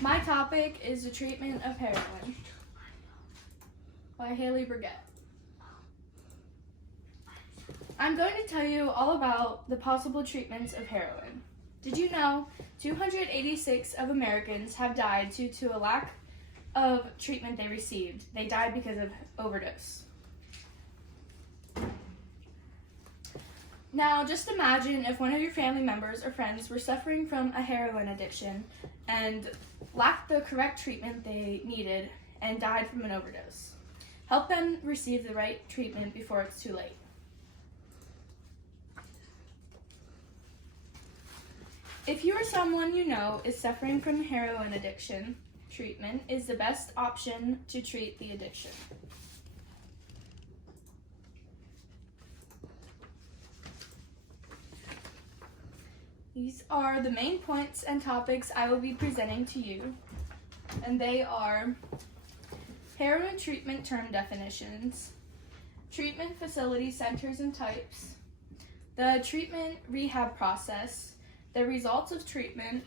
My topic is the treatment of heroin by Haley Burgett. I'm going to tell you all about the possible treatments of heroin. Did you know 286 of Americans have died due to a lack of treatment they received? They died because of overdose. Now, just imagine if one of your family members or friends were suffering from a heroin addiction and lacked the correct treatment they needed and died from an overdose. Help them receive the right treatment before it's too late. If you or someone you know is suffering from heroin addiction, treatment is the best option to treat the addiction. These are the main points and topics I will be presenting to you, and they are heroin treatment term definitions, treatment facility centers and types, the treatment rehab process, the results of treatment,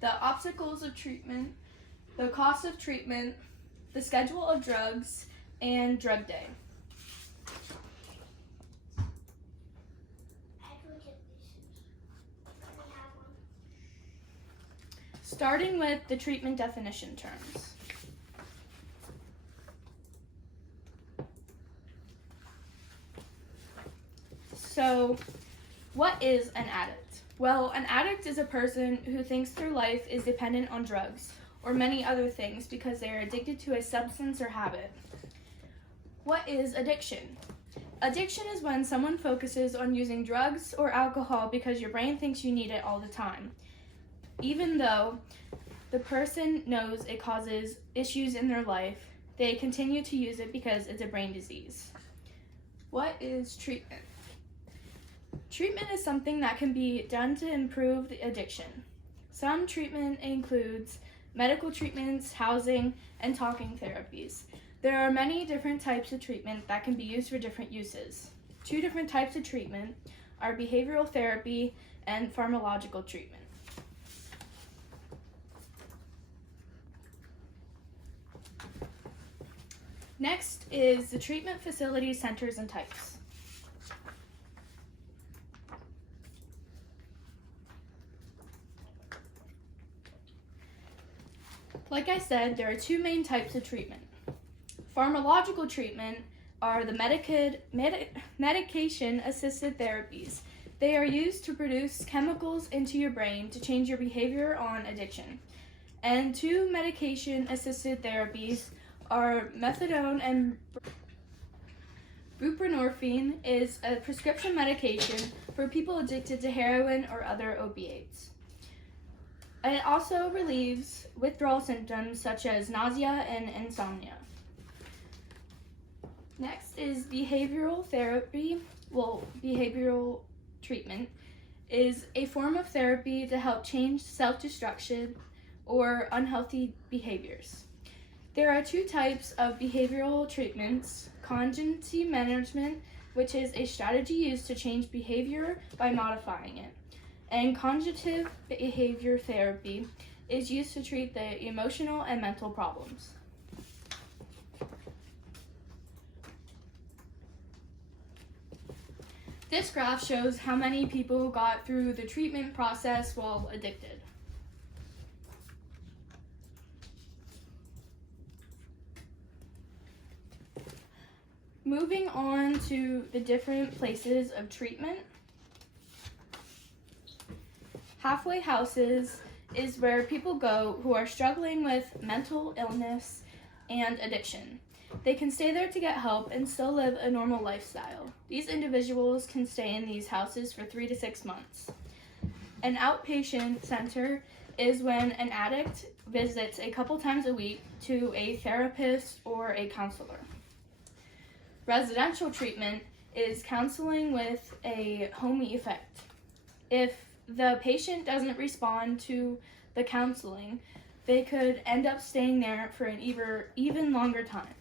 the obstacles of treatment, the cost of treatment, the schedule of drugs, and drug day. Starting with the treatment definition terms. So, what is an addict? Well, an addict is a person who thinks their life is dependent on drugs or many other things because they are addicted to a substance or habit. What is addiction? Addiction is when someone focuses on using drugs or alcohol because your brain thinks you need it all the time, even though the person knows it causes issues in their life. They continue to use it because it's a brain disease. What is treatment? Treatment is something that can be done to improve the addiction. Some treatment includes medical treatments, housing, and talking therapies. There are many different types of treatment that can be used for different uses. Two different types of treatment are behavioral therapy and pharmacological treatment. Next is the treatment facility centers and types. Like I said, there are two main types of treatment. Pharmacological treatment are the medication-assisted therapies. They are used to produce chemicals into your brain to change your behavior on addiction. And two medication-assisted therapies are methadone and buprenorphine is a prescription medication for people addicted to heroin or other opiates. And it also relieves withdrawal symptoms such as nausea and insomnia. Next is behavioral therapy. Behavioral treatment is a form of therapy to help change self-destruction or unhealthy behaviors. There are two types of behavioral treatments: contingency management, which is a strategy used to change behavior by modifying it, and cognitive behavior therapy is used to treat the emotional and mental problems. This graph shows how many people got through the treatment process while addicted. Moving on to the different places of treatment. Halfway houses is where people go who are struggling with mental illness and addiction. They can stay there to get help and still live a normal lifestyle. These individuals can stay in these houses for 3 to 6 months. An outpatient center is when an addict visits a couple times a week to a therapist or a counselor. Residential treatment is counseling with a home effect. If the patient doesn't respond to the counseling, they could end up staying there for an even longer time.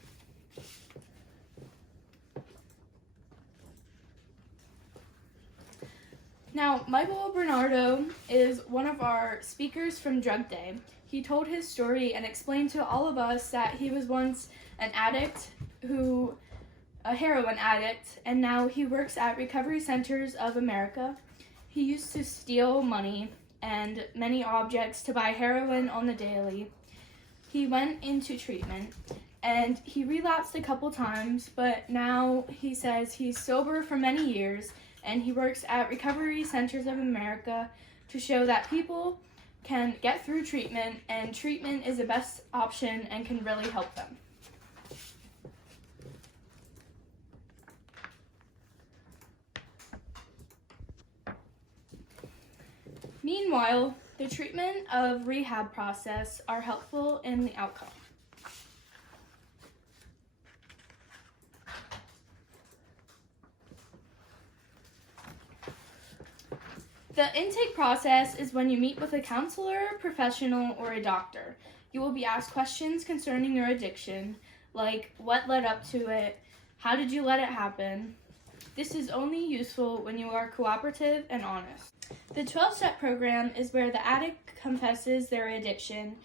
Now, Michael Bernardo is one of our speakers from Drug Day. He told his story and explained to all of us that he was once an addict, a heroin addict, and now he works at Recovery Centers of America. He used to steal money and many objects to buy heroin on the daily. He went into treatment and he relapsed a couple times, but now he says he's sober for many years and he works at Recovery Centers of America to show that people can get through treatment, and treatment is the best option and can really help them. Meanwhile, the treatment of rehab process are helpful in the outcome. The intake process is when you meet with a counselor, professional, or a doctor. You will be asked questions concerning your addiction, like what led up to it, how did you let it happen. This is only useful when you are cooperative and honest. The 12-step program is where the addict confesses their addiction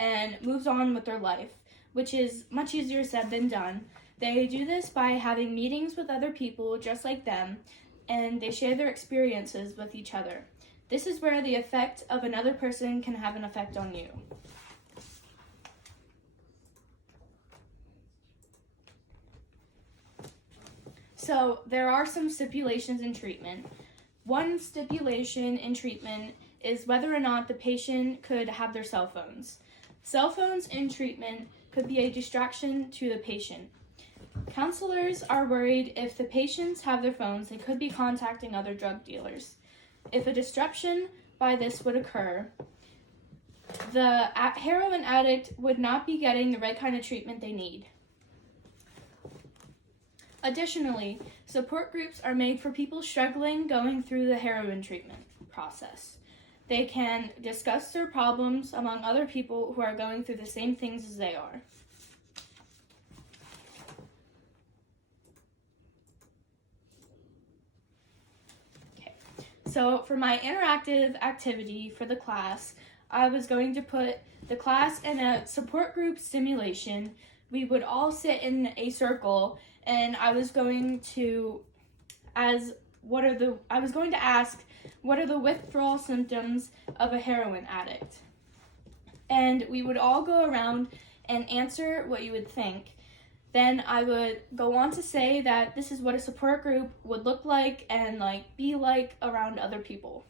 and moves on with their life, which is much easier said than done. They do this by having meetings with other people just like them, and they share their experiences with each other. This is where the effect of another person can have an effect on you. So there are some stipulations in treatment. One stipulation in treatment is whether or not the patient could have their cell phones. Cell phones in treatment could be a distraction to the patient. Counselors are worried if the patients have their phones, they could be contacting other drug dealers. If a disruption by this would occur, the heroin addict would not be getting the right kind of treatment they need. Additionally, support groups are made for people struggling going through the heroin treatment process. They can discuss their problems among other people who are going through the same things as they are. So for my interactive activity for the class, I was going to put the class in a support group simulation. We would all sit in a circle, and I was going to ask what are the withdrawal symptoms of a heroin addict. And we would all go around and answer what you would think. Then I would go on to say that this is what a support group would look like and be like around other people.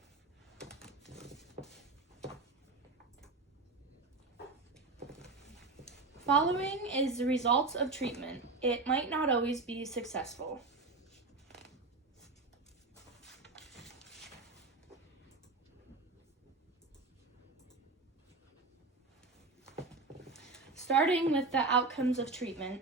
Following is the results of treatment. It might not always be successful. Starting with the outcomes of treatment.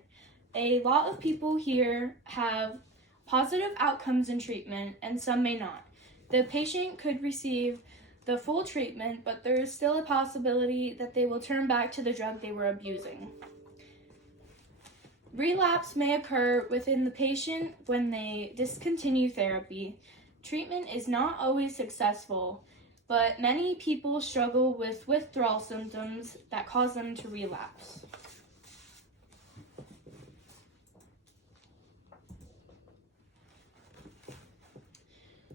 A lot of people here have positive outcomes in treatment, and some may not. The patient could receive the full treatment, but there is still a possibility that they will turn back to the drug they were abusing. Relapse may occur within the patient when they discontinue therapy. Treatment is not always successful, but many people struggle with withdrawal symptoms that cause them to relapse.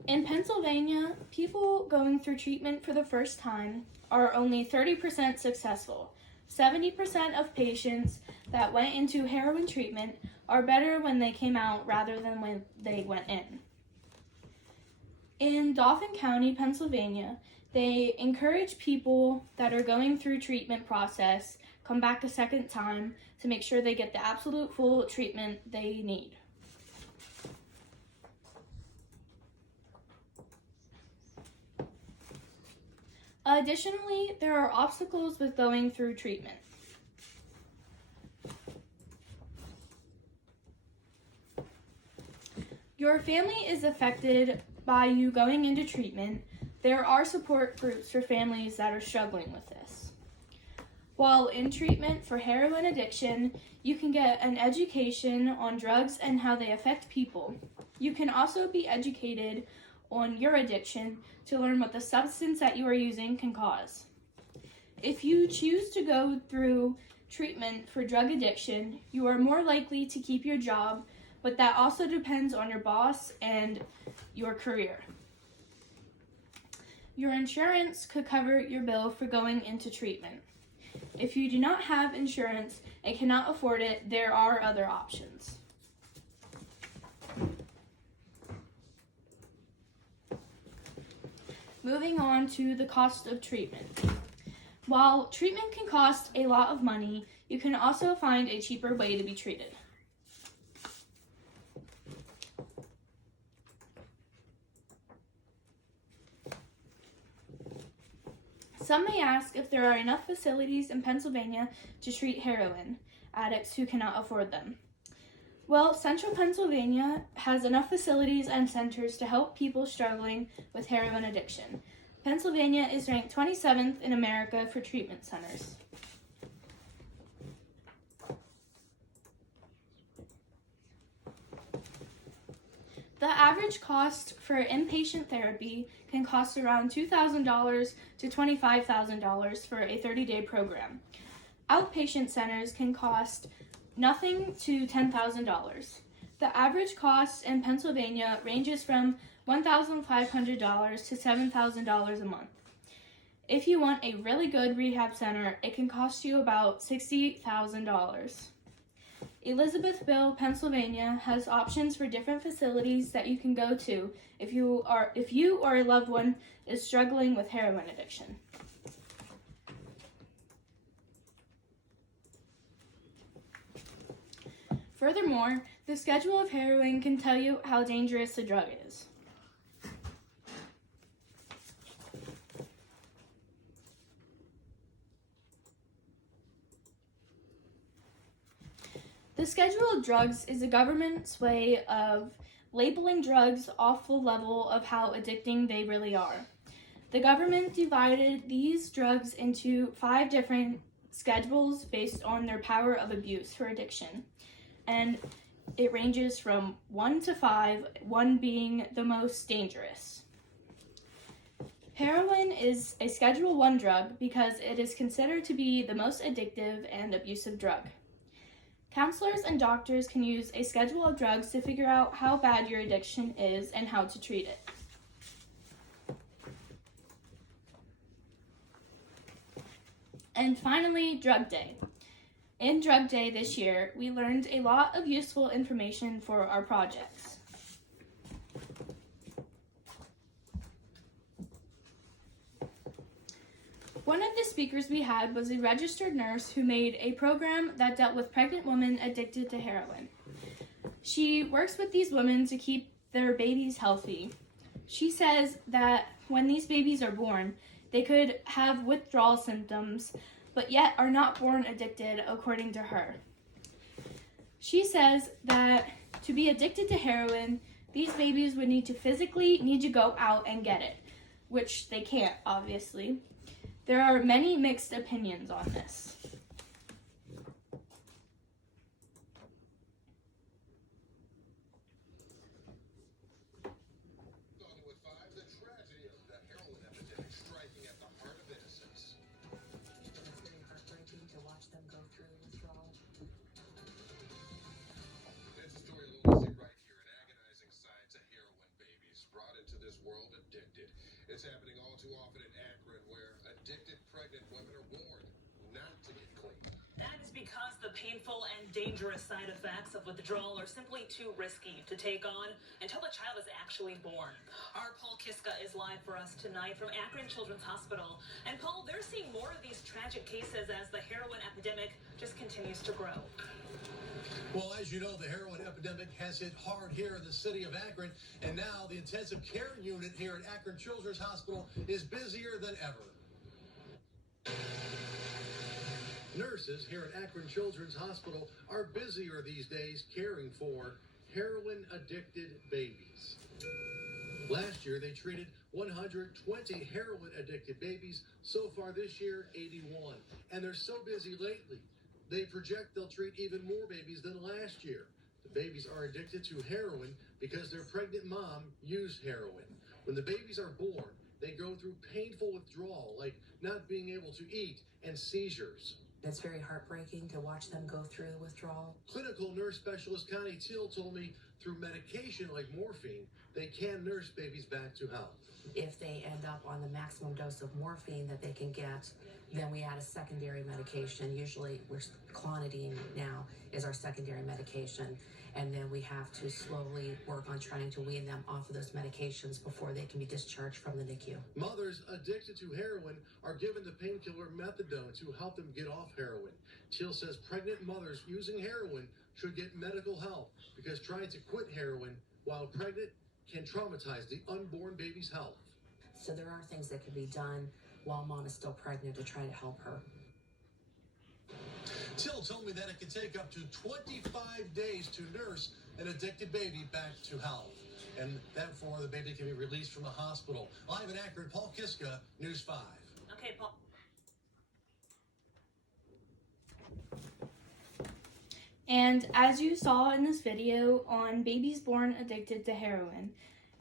In Pennsylvania, people going through treatment for the first time are only 30% successful. 70% of patients that went into heroin treatment are better when they came out rather than when they went in. In Dauphin County, Pennsylvania, they encourage people that are going through treatment process come back a second time to make sure they get the absolute full treatment they need. Additionally, there are obstacles with going through treatment. Your family is affected by you going into treatment. There are support groups for families that are struggling with this. While in treatment for heroin addiction, you can get an education on drugs and how they affect people. You can also be educated on your addiction to learn what the substance that you are using can cause. If you choose to go through treatment for drug addiction, you are more likely to keep your job, but that also depends on your boss and your career. Your insurance could cover your bill for going into treatment. If you do not have insurance and cannot afford it, there are other options. Moving on to the cost of treatment. While treatment can cost a lot of money, you can also find a cheaper way to be treated. Some may ask if there are enough facilities in Pennsylvania to treat heroin addicts who cannot afford them. Well, Central Pennsylvania has enough facilities and centers to help people struggling with heroin addiction. Pennsylvania is ranked 27th in America for treatment centers. The average cost for inpatient therapy can cost around $2,000 to $25,000 for a 30-day program. Outpatient centers can cost nothing to $10,000. The average cost in Pennsylvania ranges from $1,500 to $7,000 a month. If you want a really good rehab center, it can cost you about $60,000. Elizabethville, Pennsylvania has options for different facilities that you can go to if you or a loved one is struggling with heroin addiction. Furthermore, the schedule of heroin can tell you how dangerous the drug is. The schedule of drugs is the government's way of labeling drugs off the level of how addicting they really are. The government divided these drugs into 5 different schedules based on their power of abuse for addiction. And it ranges from 1 to 5, 1 being the most dangerous. Heroin is a Schedule 1 drug because it is considered to be the most addictive and abusive drug. Counselors and doctors can use a schedule of drugs to figure out how bad your addiction is and how to treat it. And finally, Drug Day. In Drug Day this year, we learned a lot of useful information for our projects. One of the speakers we had was a registered nurse who made a program that dealt with pregnant women addicted to heroin. She works with these women to keep their babies healthy. She says that when these babies are born, they could have withdrawal symptoms, but yet are not born addicted, according to her. She says that to be addicted to heroin, these babies would need to go out and get it, which they can't, obviously. There are many mixed opinions on this. The tragedy of the heroin epidemic striking at the heart of innocence. Very heartbreaking to watch them go through withdrawal. It's a story of lunacy right here, an agonizing science of heroin babies brought into this world addicted. It's happening all too often in Akron, where addicted pregnant women are warned not to get clean. That is because the painful and dangerous side effects of withdrawal are simply too risky to take on until the child is actually born. Our Paul Kiska is live for us tonight from Akron Children's Hospital. And Paul, they're seeing more of these tragic cases as the heroin epidemic just continues to grow. Well, as you know, the heroin epidemic has hit hard here in the city of Akron, and now the intensive care unit here at Akron Children's Hospital is busier than ever. Nurses here at Akron Children's Hospital are busier these days caring for heroin-addicted babies. Last year, they treated 120 heroin-addicted babies. So far this year, 81. And they're so busy lately, they project they'll treat even more babies than last year. The babies are addicted to heroin because their pregnant mom used heroin. When the babies are born, they go through painful withdrawal, like not being able to eat and seizures. It's very heartbreaking to watch them go through the withdrawal. Clinical nurse specialist Connie Teal told me through medication like morphine, they can nurse babies back to health. If they end up on the maximum dose of morphine that they can get, then we add a secondary medication. Usually clonidine now is our secondary medication. And then we have to slowly work on trying to wean them off of those medications before they can be discharged from the NICU. Mothers addicted to heroin are given the painkiller methadone to help them get off heroin. Teal says pregnant mothers using heroin should get medical help because trying to quit heroin while pregnant can traumatize the unborn baby's health. So there are things that can be done while mom is still pregnant to try to help her. Till told me that it can take up to 25 days to nurse an addicted baby back to health. And therefore, the baby can be released from the hospital. Live in Akron, Paul Kiska, News 5. Okay, Paul. And as you saw in this video on babies born addicted to heroin,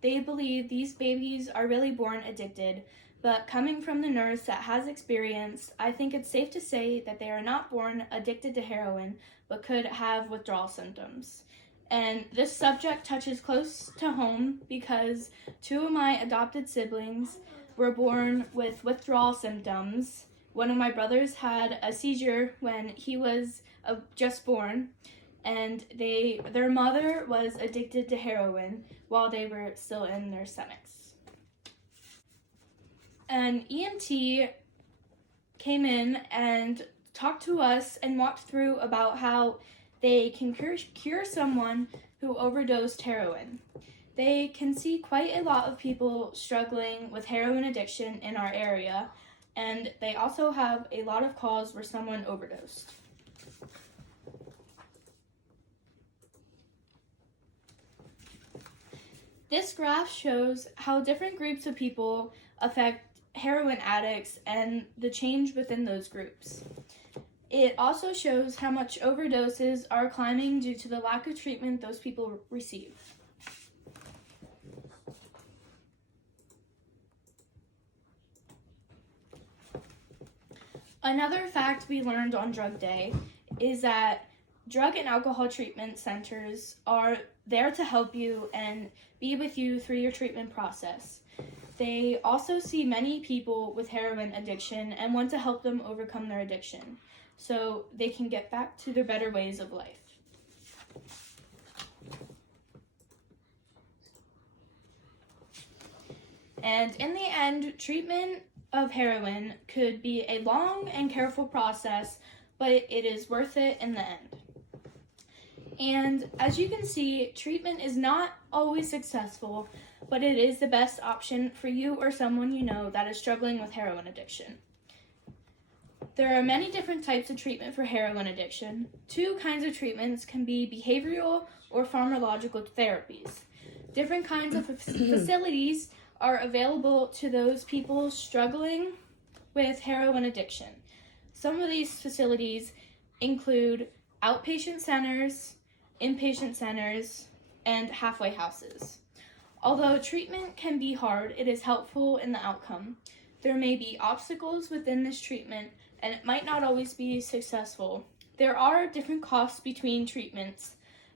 they believe these babies are really born addicted, but coming from the nurse that has experience, I think it's safe to say that they are not born addicted to heroin, but could have withdrawal symptoms. And this subject touches close to home because 2 of my adopted siblings were born with withdrawal symptoms. One of my brothers had a seizure when he was just born, and their mother was addicted to heroin while they were still in their stomachs. An EMT came in and talked to us and walked through about how they can cure someone who overdosed heroin. They can see quite a lot of people struggling with heroin addiction in our area, and they also have a lot of calls where someone overdosed. This graph shows how different groups of people affect heroin addicts and the change within those groups. It also shows how much overdoses are climbing due to the lack of treatment those people receive. Another fact we learned on Drug Day is that drug and alcohol treatment centers are there to help you and be with you through your treatment process. They also see many people with heroin addiction and want to help them overcome their addiction so they can get back to their better ways of life. And in the end, treatment of heroin could be a long and careful process, but it is worth it in the end. And as you can see, treatment is not always successful, but it is the best option for you or someone you know that is struggling with heroin addiction. There are many different types of treatment for heroin addiction. 2 kinds of treatments can be behavioral or pharmacological therapies. Different kinds of facilities are available to those people struggling with heroin addiction. Some of these facilities include outpatient centers, inpatient centers, and halfway houses. Although treatment can be hard, it is helpful in the outcome. There may be obstacles within this treatment, and it might not always be successful. There are different costs between treatments,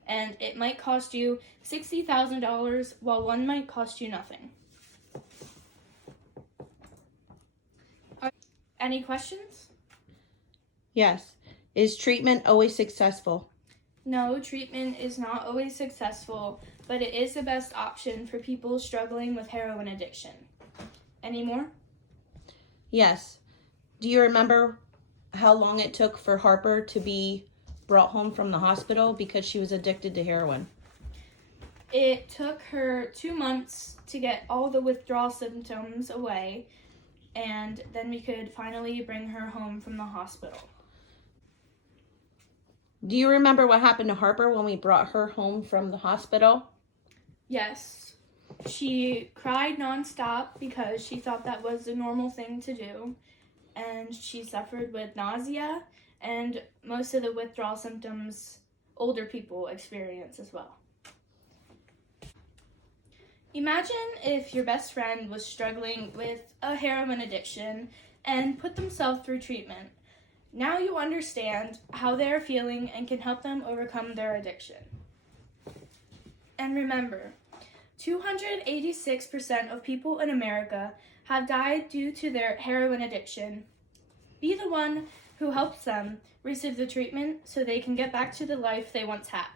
and it might cost you $60,000 while one might cost you nothing. Any questions? Yes. Is treatment always successful? No, treatment is not always successful, but it is the best option for people struggling with heroin addiction. Any more? Yes. Do you remember how long it took for Harper to be brought home from the hospital because she was addicted to heroin? It took her 2 months to get all the withdrawal symptoms away, and then we could finally bring her home from the hospital. Do you remember what happened to Harper when we brought her home from the hospital? Yes. She cried nonstop because she thought that was a normal thing to do, and she suffered with nausea and most of the withdrawal symptoms older people experience as well. Imagine if your best friend was struggling with a heroin addiction and put themselves through treatment. Now you understand how they are feeling and can help them overcome their addiction. And remember, 286% of people in America have died due to their heroin addiction. Be the one who helps them receive the treatment so they can get back to the life they once had.